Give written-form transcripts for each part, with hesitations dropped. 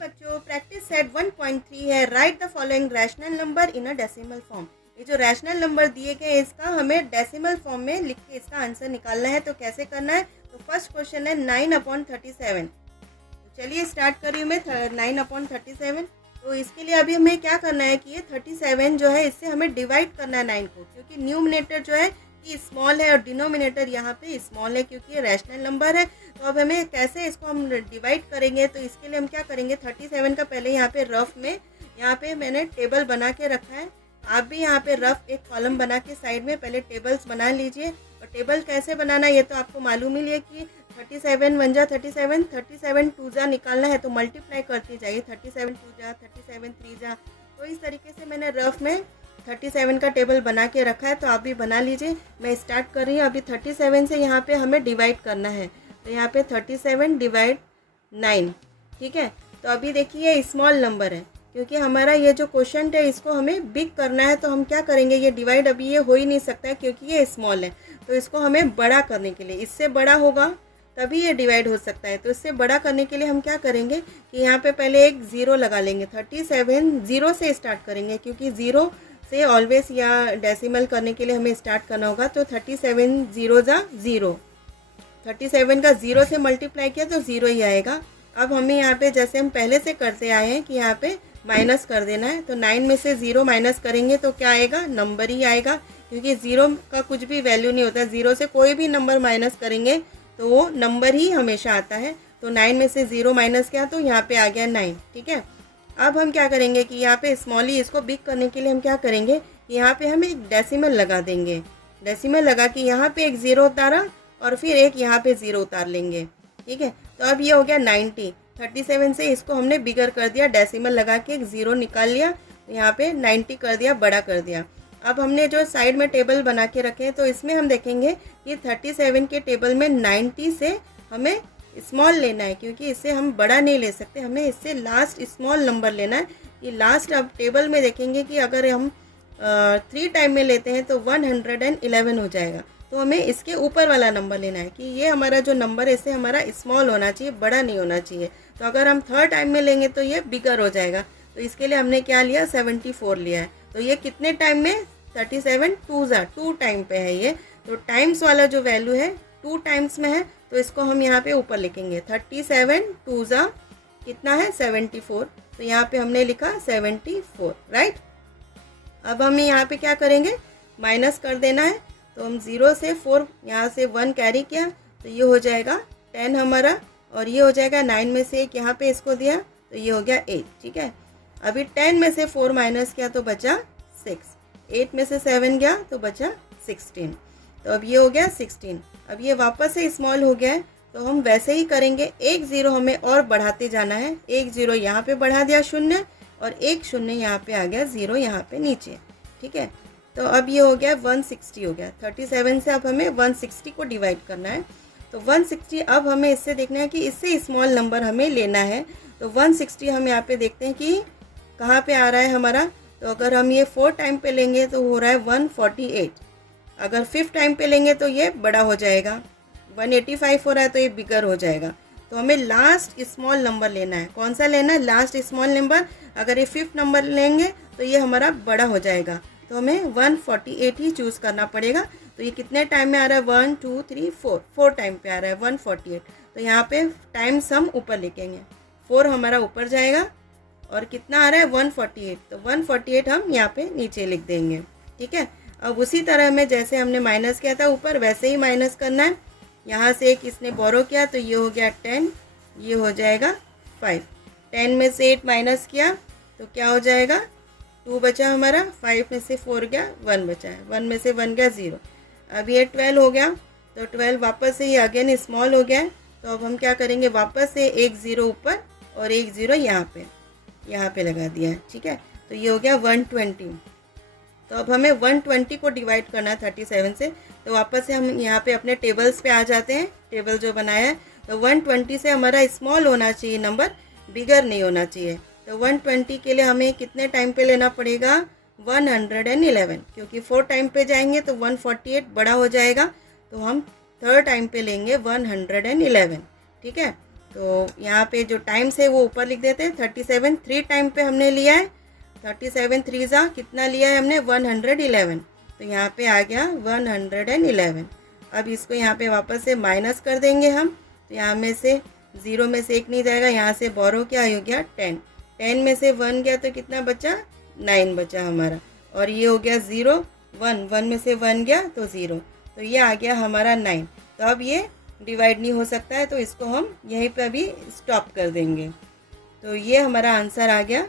बच्चों practice set 1.3 है, right the following rational number in a decimal form. ये जो रैशनल नंबर दिए गए इसका हमें डेसिमल फॉर्म में लिख के इसका आंसर निकालना है। तो कैसे करना है, तो फर्स्ट क्वेश्चन है 9/37। तो चलिए स्टार्ट कर रही हूँ मैं 9/37। तो इसके लिए अभी हमें क्या करना है कि ये 37 जो है इससे हमें डिवाइड करना है 9 को, क्योंकि न्यूमिनेटर जो है कि स्मॉल है और डिनोमिनेटर यहाँ पे स्मॉल है, क्योंकि ये रैशनल नंबर है। तो अब हमें कैसे इसको हम डिवाइड करेंगे, तो इसके लिए हम क्या करेंगे 37 का पहले यहाँ पे रफ में यहाँ पे मैंने टेबल बना के रखा है। आप भी यहाँ पे रफ एक कॉलम बना के साइड में पहले टेबल्स बना लीजिए। और टेबल कैसे बनाना ये तो आपको मालूम ही है कि 37 1 जा 37, 37 2 जा निकालना है तो मल्टीप्लाई करती जाइए, 37 2 जा 37 3 जा। तो इस तरीके से मैंने रफ में 37 का टेबल बना के रखा है, तो आप भी बना लीजिए। मैं स्टार्ट कर रही हूँ। अभी 37 से यहाँ पे हमें डिवाइड करना है, तो यहाँ पे 37 डिवाइड 9, ठीक है। तो अभी देखिए ये स्मॉल नंबर है, क्योंकि हमारा ये जो क्वेश्चन है इसको हमें बिग करना है। तो हम क्या करेंगे, ये डिवाइड अभी ये हो ही नहीं सकता है क्योंकि ये स्मॉल है। तो इसको हमें बड़ा करने के लिए, इससे बड़ा होगा तभी ये डिवाइड हो सकता है। तो इससे बड़ा करने के लिए हम क्या करेंगे कि यहाँ पे पहले एक ज़ीरो लगा लेंगे। 37 ज़ीरो से स्टार्ट करेंगे, क्योंकि ज़ीरो से ऑलवेज या डेसिमल करने के लिए हमें स्टार्ट करना होगा। तो 37 ज़ीरो जा ज़ीरो, 37 का ज़ीरो से मल्टीप्लाई किया तो ज़ीरो ही आएगा। अब हमें यहाँ पे जैसे हम पहले से करते आए हैं कि यहाँ पे माइनस कर देना है। तो 9 में से ज़ीरो माइनस करेंगे तो क्या आएगा, नंबर ही आएगा, क्योंकि ज़ीरो का कुछ भी वैल्यू नहीं होता। ज़ीरो से कोई भी नंबर माइनस करेंगे तो वो नंबर ही हमेशा आता है। तो 9 में से ज़ीरो माइनस किया तो यहाँ पे आ गया 9, ठीक है। अब हम क्या करेंगे कि यहाँ पे स्मॉल ही इसको बिग करने के लिए हम क्या करेंगे, यहाँ पे हम एक डेसिमल लगा देंगे। डेसिमल लगा के यहाँ पे एक ज़ीरो उतारा और फिर एक यहाँ पे ज़ीरो उतार लेंगे, ठीक है। तो अब ये हो गया 90। 37 से इसको हमने बिगर कर दिया, डेसिमल लगा के एक ज़ीरो निकाल लिया, यहाँ पे 90 कर दिया, बड़ा कर दिया। अब हमने जो साइड में टेबल बना के रखे हैं तो इसमें हम देखेंगे कि 37 के टेबल में 90 से हमें स्मॉल लेना है, क्योंकि इससे हम बड़ा नहीं ले सकते, हमें इससे लास्ट स्मॉल नंबर लेना है। ये लास्ट अब टेबल में देखेंगे कि अगर हम 3 टाइम में लेते हैं तो 111 हो जाएगा। तो हमें इसके ऊपर वाला नंबर लेना है कि ये हमारा जो नंबर है इससे हमारा स्मॉल होना चाहिए, बड़ा नहीं होना चाहिए। तो अगर हम 3rd टाइम में लेंगे तो ये बिगर हो जाएगा। तो इसके लिए हमने क्या लिया, 74 लिया है। तो ये कितने टाइम में, 37 2 जा 2 टाइम पे है ये। तो टाइम्स वाला जो वैल्यू है 2 टाइम्स में है, तो इसको हम यहाँ पे ऊपर लिखेंगे। 37 2 जा कितना है 74, तो यहाँ पे हमने लिखा 74, राइट। अब हमें यहाँ पे क्या करेंगे, माइनस कर देना है। तो हम 0 से 4 यहाँ से 1 कैरी किया तो ये हो जाएगा 10 हमारा, और ये हो जाएगा 9 में से एक यहाँ पे इसको दिया तो ये हो गया 8, ठीक है। अभी 10 में से 4 माइनस किया तो बचा 6, 8 में से 7 गया तो बचा 16। तो अब ये हो गया 16। अब ये वापस से स्मॉल हो गया है, तो हम वैसे ही करेंगे। एक ज़ीरो हमें और बढ़ाते जाना है, एक ज़ीरो यहाँ पे बढ़ा दिया शून्य, और एक शून्य यहाँ पे आ गया, ज़ीरो यहाँ पे नीचे, ठीक है। तो अब ये हो गया 160 हो गया। 37 से अब हमें 160 को डिवाइड करना है। तो 160 अब हमें इससे देखना है कि इससे स्मॉल नंबर हमें लेना है। तो 160 हम यहाँ पे देखते हैं कि कहाँ पे आ रहा है हमारा। तो अगर हम ये 4 टाइम पे लेंगे तो हो रहा है 148। अगर 5 टाइम पे लेंगे तो ये बड़ा हो जाएगा, 185 हो रहा है तो ये बिगर हो जाएगा। तो हमें लास्ट स्मॉल नंबर लेना है। कौन सा लेना है, लास्ट स्मॉल नंबर। अगर ये 5th नंबर लेंगे तो ये हमारा बड़ा हो जाएगा, तो हमें 148 ही चूज़ करना पड़ेगा। तो ये कितने टाइम में आ रहा है, 1 2 3 4 टाइम पे आ रहा है 148। तो यहाँ पे टाइम्स हम ऊपर लिखेंगे, 4 हमारा ऊपर जाएगा और कितना आ रहा है 148। तो 148 हम यहाँ पे नीचे लिख देंगे, ठीक है। अब उसी तरह में जैसे हमने माइनस किया था ऊपर, वैसे ही माइनस करना है। यहाँ से एक इसने बोरो किया तो ये हो गया 10, ये हो जाएगा 5। 10 में से 8 माइनस किया तो क्या हो जाएगा, 2 बचा हमारा। 5 में से 4 गया, 1 बचा है, 1 में से 1 गया 0। अब ये 12 हो गया, तो 12 वापस से ये अगेन स्मॉल हो गया है। तो अब हम क्या करेंगे, वापस से एक ज़ीरो ऊपर और एक ज़ीरो यहाँ पे लगा दिया है, ठीक है। तो ये हो गया 120। तो अब हमें 120 को डिवाइड करना है 37 से। तो वापस से हम यहाँ पे अपने टेबल्स पे आ जाते हैं, टेबल जो बनाया है। तो 120 से हमारा स्मॉल होना चाहिए नंबर, बिगर नहीं होना चाहिए। तो 120 के लिए हमें कितने टाइम पे लेना पड़ेगा, 111, क्योंकि 4 टाइम पे जाएंगे तो 148 बड़ा हो जाएगा। तो हम 3rd टाइम पे लेंगे 111, ठीक है। तो यहाँ पे जो टाइम्स है वो ऊपर लिख देते हैं। 37 3 टाइम पे हमने लिया है, 37 3 ज़ा कितना लिया है हमने 111, तो यहाँ पे आ गया 111। अब इसको यहाँ पे वापस से माइनस कर देंगे हम, तो यहाँ में से 0 में से 1 नहीं जाएगा, यहाँ से बोरो क्या हो गया 10, 10 में से 1 गया तो कितना बचा 9 बचा हमारा, और ये हो गया 0 1, 1 में से 1 गया तो 0, तो ये आ गया हमारा 9। तो अब ये डिवाइड नहीं हो सकता है, तो इसको हम यहीं पे अभी स्टॉप कर देंगे। तो ये हमारा आंसर आ गया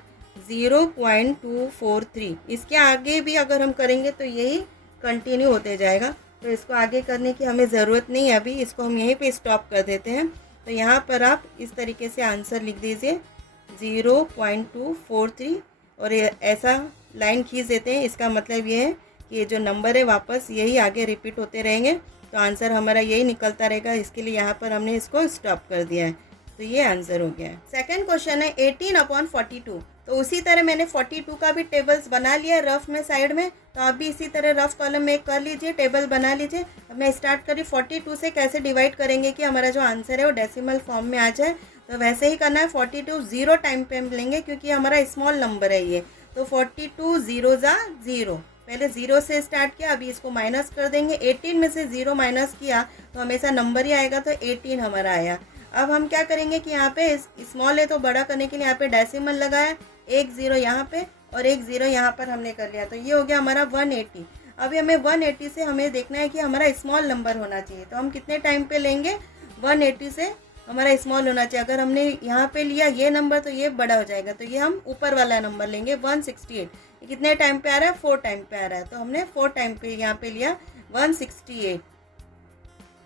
0.243। इसके आगे भी अगर हम करेंगे तो यही कंटिन्यू होते जाएगा, तो इसको आगे करने की हमें ज़रूरत नहीं है, अभी इसको हम यहीं पे स्टॉप कर देते हैं। तो यहाँ पर आप इस तरीके से आंसर लिख दीजिए 0.243, और ऐसा लाइन खींच देते हैं। इसका मतलब ये है कि ये जो नंबर है वापस यही आगे रिपीट होते रहेंगे, तो आंसर हमारा यही निकलता रहेगा। इसके लिए यहाँ पर हमने इसको स्टॉप कर दिया है, तो ये आंसर हो गया है। सेकंड क्वेश्चन है 18/42। तो उसी तरह मैंने 42 का भी टेबल्स बना लिया रफ में साइड में, तो आप भी इसी तरह रफ कॉलम में कर लीजिए, टेबल बना लीजिए। अब मैं स्टार्ट करी 42 से कैसे डिवाइड करेंगे कि हमारा जो आंसर है वो डेसिमल फॉर्म में आ जाए। तो वैसे ही करना है। 42 0 टाइम पे हम लेंगे क्योंकि हमारा स्मॉल नंबर है ये, तो 42 0 ज़ा 0, पहले 0 से स्टार्ट किया, अभी इसको माइनस कर देंगे। 18 में से 0 माइनस किया तो हमेशा नंबर ही आएगा, तो 18 हमारा आया। अब हम क्या करेंगे कि यहाँ पे स्मॉल है तो बड़ा करने के लिए यहाँ पे डेसिमल लगाया, 1 0 यहाँ पे और 1 0 यहाँ पर हमने कर लिया, तो ये हो गया हमारा 180। अभी हमें 180 से हमें देखना है कि हमारा स्मॉल नंबर होना चाहिए, तो हम कितने टाइम पे लेंगे 180 से हमारा स्मॉल होना चाहिए। अगर हमने यहाँ पे लिया ये नंबर तो ये बड़ा हो जाएगा, तो ये हम ऊपर वाला नंबर लेंगे 168। ये कितने टाइम पे आ रहा है 4 टाइम पे आ रहा है, तो हमने 4 टाइम पे यहाँ पे लिया 168।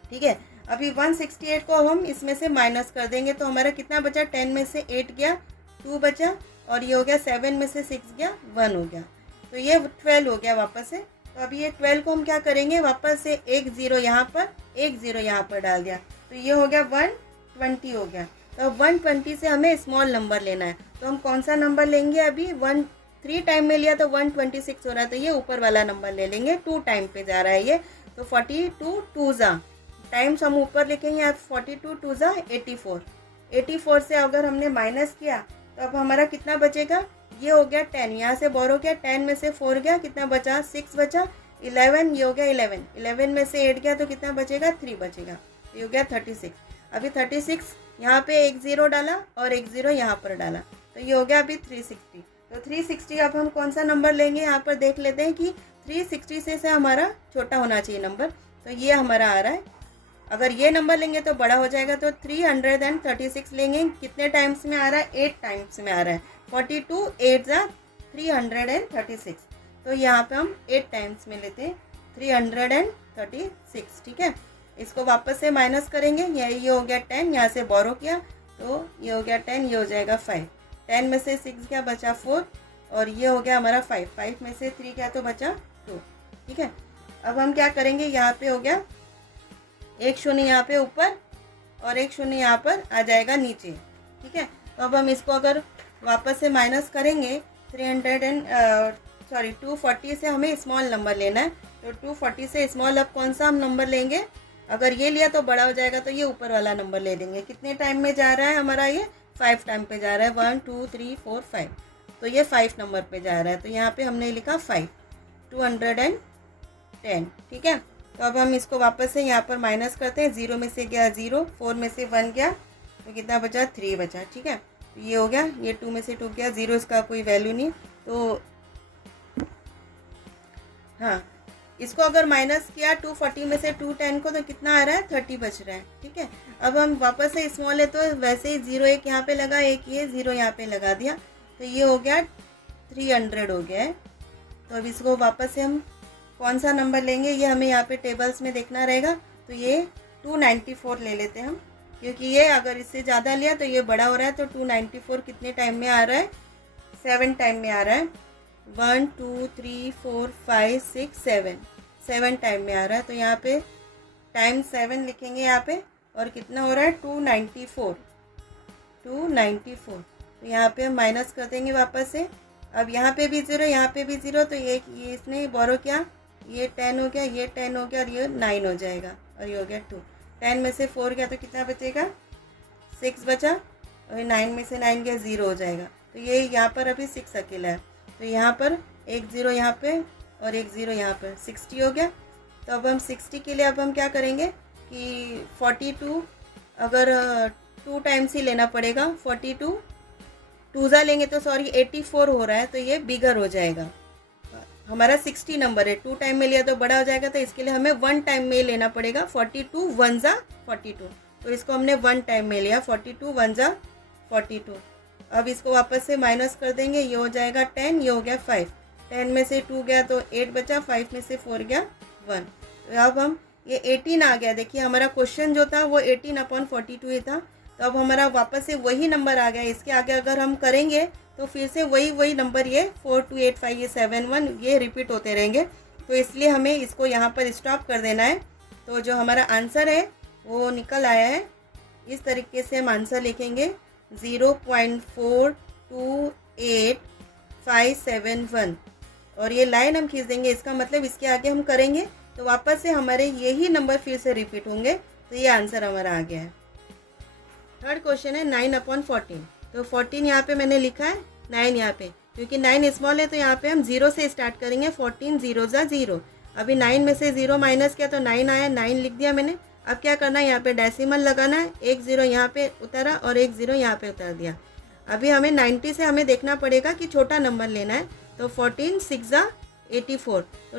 ठीक है, अभी 168 को हम इसमें से माइनस कर देंगे, तो हमारा कितना बचा 10 में से 8 गया 2 बचा, और ये हो गया 7 में से 6 गया 1 हो गया, तो ये 12 हो गया वापस से। तो अभी ये 12 को हम क्या करेंगे वापस से 1 0 यहाँ पर 1 0 यहाँ पर डाल दिया, तो ये हो गया 120 हो गया। तो 120 से हमें स्मॉल नंबर लेना है, तो हम कौन सा नंबर लेंगे, अभी 3 टाइम में लिया तो 126 हो रहा है, तो ये ऊपर वाला नंबर ले लेंगे, 2 टाइम पे जा रहा है ये, तो 42 2 ज़ा टाइम्स हम ऊपर लिखेंगे, यहाँ 42 2 ज़ा 84। 84 से अगर हमने माइनस किया तो अब हमारा कितना बचेगा, ये हो गया 10, यहाँ से बोरो किया 10 में से 4 गया, कितना बचा 6 बचा, 11 ये हो गया 11, 11 में से 8 गया तो कितना बचेगा 3 बचेगा, ये हो गया 36। अभी 36 यहाँ पे 1 0 डाला और 1 0 यहाँ पर डाला, तो ये हो गया अभी 360। तो 360 अब हम कौन सा नंबर लेंगे, यहाँ पर देख लेते हैं कि 360 से हमारा छोटा होना चाहिए नंबर, तो ये हमारा आ रहा है। अगर ये नंबर लेंगे तो बड़ा हो जाएगा, तो 336 लेंगे, कितने टाइम्स में आ रहा है 8 टाइम्स में आ रहा है, 42 8 ज़ा 336, तो यहाँ पे हम 8 टाइम्स में लेते हैं 336। ठीक है, इसको वापस से माइनस करेंगे, ये हो गया 10, यहाँ से बोरो किया तो ये हो गया 10, ये हो जाएगा 5, 10 में से 6 गया बचा 4, और ये हो गया हमारा 5, 5 में से 3 गया तो बचा 2। ठीक है, अब हम क्या करेंगे, यहाँ पे हो गया 1 0 यहाँ पे ऊपर और 1 0 यहाँ पर आ जाएगा नीचे। ठीक है, तो अब हम इसको अगर वापस से माइनस करेंगे 240 से हमें स्मॉल नंबर लेना है, तो 240 से स्मॉल अब कौन सा हम नंबर लेंगे, अगर ये लिया तो बड़ा हो जाएगा, तो ये ऊपर वाला नंबर ले देंगे। कितने टाइम में जा रहा है हमारा, ये 5 टाइम पे जा रहा है, 1 2 3 4 5, तो ये 5 नंबर पे जा रहा है, तो यहाँ पे हमने लिखा 5 210। ठीक है, तो अब हम इसको वापस से यहाँ पर माइनस करते हैं, 0 में से गया 0, 4 में से 1 गया तो कितना बचा 3 बचा। ठीक है, तो ये हो गया, ये 2 में से 2 गया, 0 इसका कोई वैल्यू नहीं, तो हाँ इसको अगर माइनस किया 240 में से 210 को तो कितना आ रहा है 30 बच रहा है। ठीक है, अब हम वापस से स्मॉल है तो वैसे ही 0 1 यहाँ पे लगा, 1 ये 0 यहाँ पे लगा दिया, तो ये हो गया 300 हो गया है। तो अब इसको वापस से हम कौन सा नंबर लेंगे, ये हमें यहाँ पे टेबल्स में देखना रहेगा, तो ये 294 ले लेते हैं हम, क्योंकि ये अगर इससे ज़्यादा लिया तो ये बड़ा हो रहा है, तो 294 कितने टाइम में आ रहा है 7 टाइम में आ रहा है, 1 2 3 4 5 6 7 टाइम में आ रहा है, तो यहाँ पे टाइम 7 लिखेंगे यहाँ पे, और कितना हो रहा है 294, तो यहाँ पे हम माइनस कर देंगे वापस से। अब यहाँ पे भी 0 यहाँ पे भी 0, तो ये इसने बोरो किया, ये 10 हो गया, ये 10 हो गया, और ये 9 हो जाएगा, और ये हो गया 2। 10 में से 4 गया तो कितना बचेगा 6 बचा, और 9 में से 9 गया 0 हो जाएगा। तो ये यहाँ पर अभी 6 अकेला है, तो यहाँ पर एक 0 यहाँ पे और एक 0 यहाँ पर, 60 हो गया। तो अब हम 60 के लिए अब हम क्या करेंगे कि 42 अगर 2 टाइम्स ही लेना पड़ेगा, 42 टूज़ा लेंगे तो सॉरी 84 हो रहा है, तो ये बिगर हो जाएगा। हमारा 60 नंबर है, 2 टाइम में लिया तो बड़ा हो जाएगा, तो इसके लिए हमें 1 टाइम में लेना पड़ेगा। 42 1 जा 42, तो इसको हमने 1 टाइम में लिया, 42 1 जा 42। अब इसको वापस से माइनस कर देंगे, ये हो जाएगा 10, ये हो गया 5। 10 में से 2 गया तो 8 बचा, 5 में से 4 गया 1। तो अब हम ये 18 आ गया। देखिए हमारा क्वेश्चन जो था वो 18/42 ही था, तो अब हमारा वापस से वही नंबर आ गया। इसके आगे अगर हम करेंगे तो फिर से वही नंबर, ये 4 2 8 5 ये 7 1 ये रिपीट होते रहेंगे। तो इसलिए हमें इसको यहाँ पर स्टॉप कर देना है। तो जो हमारा आंसर है वो निकल आया है। इस तरीके से हम आंसर लिखेंगे 0.428571, और ये लाइन हम खींच देंगे। इसका मतलब इसके आगे हम करेंगे तो वापस से हमारे यही नंबर फिर से रिपीट होंगे। तो ये आंसर हमारा आ गया है। थर्ड क्वेश्चन है 9/14। तो 14 यहाँ पे मैंने लिखा है, 9 यहाँ पे, क्योंकि 9 स्मॉल है तो यहाँ पे हम 0 से स्टार्ट करेंगे। 14 0 जा 0। अभी 9 में से 0 माइनस किया तो 9 आया, 9 लिख दिया मैंने। अब क्या करना है, यहाँ पे डेसिमल लगाना है, एक 0 यहाँ पे उतारा और एक 0 यहाँ पे उतार दिया। अभी हमें 90 से हमें देखना पड़ेगा कि छोटा नंबर लेना है। तो 14 6 जा 84, तो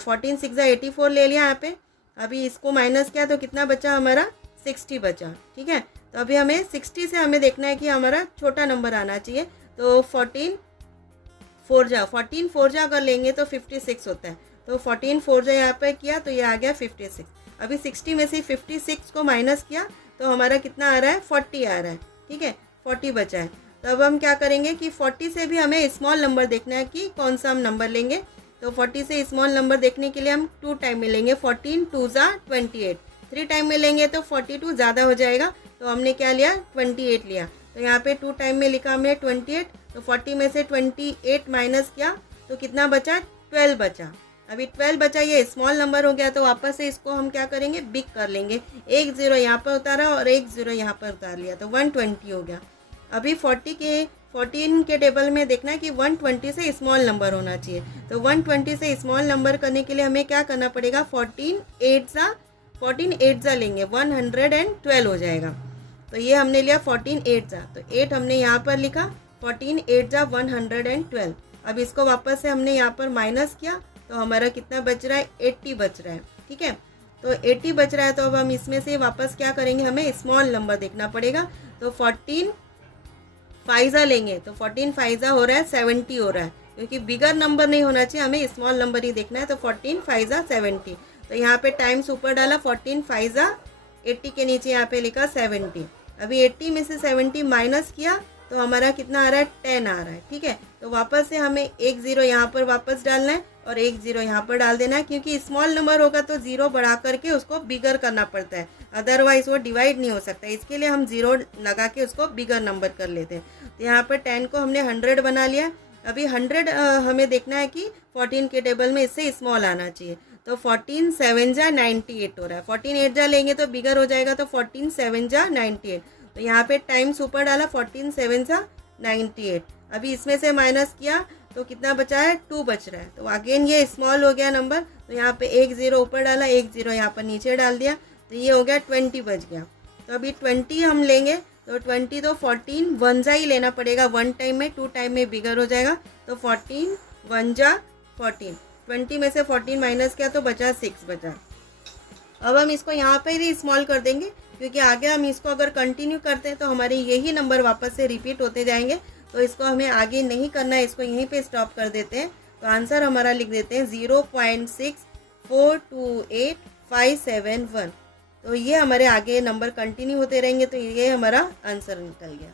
14 6 जा 84 ले लिया यहाँ पे। अभी इसको माइनस किया तो कितना बचा हमारा, 60 बचा। ठीक है, तो अभी हमें 60 से हमें देखना है कि हमारा छोटा नंबर आना चाहिए। तो 14 4 जा अगर लेंगे तो 56 होता है। तो 14 4 जा यहाँ पे किया तो ये आ गया 56। अभी 60 में से 56 को माइनस किया तो हमारा कितना आ रहा है, 40 आ रहा है। ठीक है, 40 बचा है। तो अब हम क्या करेंगे कि 40 से भी हमें स्मॉल नंबर देखना है कि कौन सा हम नंबर लेंगे। तो 40 से स्मॉल नंबर देखने के लिए हम 2 टाइम में लेंगे। 14 2 जा 28, 3 टाइम में लेंगे तो 42 ज़्यादा हो जाएगा, तो हमने क्या लिया, 28 लिया। तो यहाँ पे 2 टाइम में लिखा हमने 28। तो 40 में से 28 माइनस किया तो कितना बचा, 12 बचा। अभी 12 बचा, ये स्मॉल नंबर हो गया, तो वापस से इसको हम क्या करेंगे, बिग कर लेंगे। एक 0 यहाँ पर उतारा और एक 0 यहाँ पर उतार लिया, तो 120 हो गया। अभी 14 के टेबल में देखना है कि 120 से स्मॉल नंबर होना चाहिए। तो 120 से स्मॉल नंबर करने के लिए हमें क्या करना पड़ेगा, 14 8 जा लेंगे, 112 हो जाएगा। तो ये हमने लिया 14 8 जा, तो 8 हमने यहाँ पर लिखा, 14 8 जा 112। अब इसको वापस से हमने यहाँ पर माइनस किया तो हमारा कितना बच रहा है, 80 बच रहा है। ठीक है, तो 80 बच रहा है। तो अब हम इसमें से वापस क्या करेंगे, हमें स्मॉल नंबर देखना पड़ेगा। तो 14 5 जा लेंगे, तो 14 5 जा हो रहा है 70 हो रहा है, क्योंकि बिगर नंबर नहीं होना चाहिए, हमें स्मॉल नंबर ही देखना है। तो 14 5 जा 70। तो यहाँ पे टाइम्स ऊपर डाला, 14 5 जा 80 के नीचे यहाँ पे लिखा 70। अभी 80 में से 70 माइनस किया तो हमारा कितना आ रहा है, 10 आ रहा है। ठीक है, तो वापस से हमें एक 0 यहाँ पर वापस डालना है और एक 0 यहाँ पर डाल देना है, क्योंकि स्मॉल नंबर होगा तो 0 बढ़ा करके उसको बिगर करना पड़ता है, अदरवाइज वो डिवाइड नहीं हो सकता। इसके लिए हम 0 लगा के उसको बिगर नंबर कर लेते हैं। तो यहाँ पर 10 को हमने 100 बना लिया। अभी 100 हमें देखना है कि 14 के टेबल में इससे स्मॉल आना चाहिए। तो 14 7 जा 98 हो रहा है, 14 8 जा लेंगे तो बिगर हो जाएगा, तो 14 7 जा 98। तो यहाँ पे टाइम्स ऊपर डाला, 14 7 जा 98। अभी इसमें से माइनस किया तो कितना बचा है, 2 बच रहा है। तो अगेन ये स्मॉल हो गया नंबर, तो यहाँ पे एक 0 ऊपर डाला, एक 0 यहाँ पर नीचे डाल दिया, तो ये हो गया 20 बच गया। तो अभी 20 हम लेंगे, तो 20 तो 14 1 जा ही लेना पड़ेगा, 1 टाइम में, 2 टाइम में बिगर हो जाएगा। तो 14 1 जा 14, 20 में से 14 माइनस किया तो बचा 6 बचा। अब हम इसको यहाँ पे ही स्मॉल कर देंगे, क्योंकि आगे हम इसको अगर कंटिन्यू करते हैं तो हमारे यही नंबर वापस से रिपीट होते जाएंगे। तो इसको हमें आगे नहीं करना है, इसको यहीं पे स्टॉप कर देते हैं। तो आंसर हमारा लिख देते हैं 0.6428 571। तो ये हमारे आगे नंबर कंटिन्यू होते रहेंगे, तो ये हमारा आंसर निकल गया।